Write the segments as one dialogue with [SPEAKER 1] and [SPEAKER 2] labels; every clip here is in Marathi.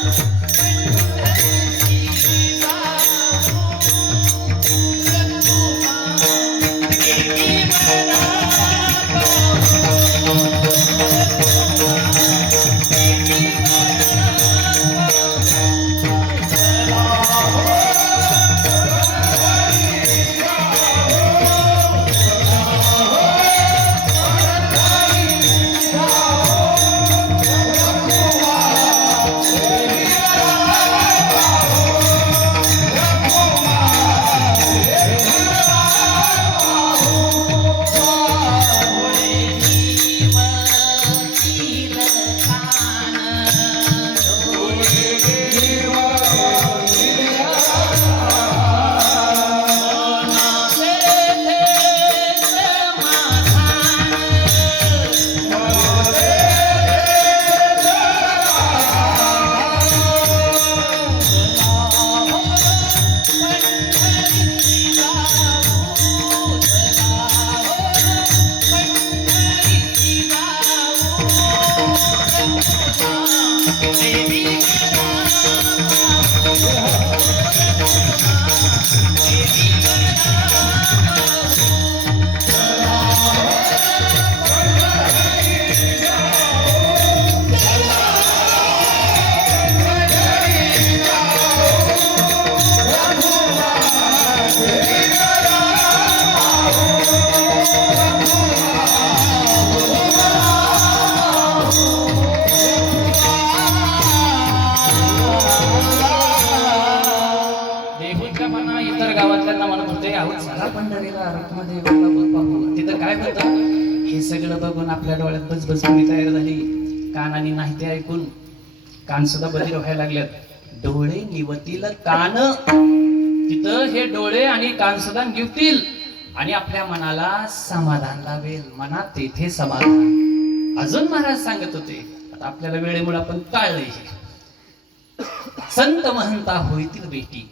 [SPEAKER 1] Thank you. चला पंढरीला पाहू. तिथं काय होतं हे सगळं बघून आपल्या डोळ्यात बसबस तयार झाली. कानाने नाही ते ऐकून कान सुद्धा बधीर व्हायला लागल्यात. डोळे निवतील कान. तिथं हे डोळे आणि कान सुद्धा निवतील आणि आपल्या मनाला समाधान लावेल. मनात तेथे समाधान. अजून महाराज सांगत होते आता आपल्याला वेळेमुळे आपण टाळले हे संत महंता होईतील बेटी.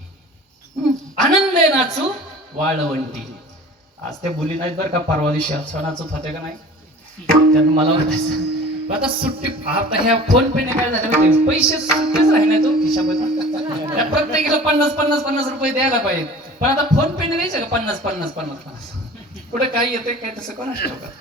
[SPEAKER 1] आनंद आहे नाचू. वाळवंटी. आज ते बोली नाहीत बरं का परवा दिवशी सणाच होते का नाही? त्यानं मला वाटायचं आता सुट्टी आता ह्या फोन पेने काय झालं माहिती पैसे सुट्टीच राहिले तो खिशामध्ये. प्रत्येकीला पन्नास पन्नास पन्नास रुपये द्यायला पाहिजे पण आता फोन पेने द्यायचं का? पन्नास पन्नास पन्नास पन्नास. कुठे काय येते काय तसं कोणाच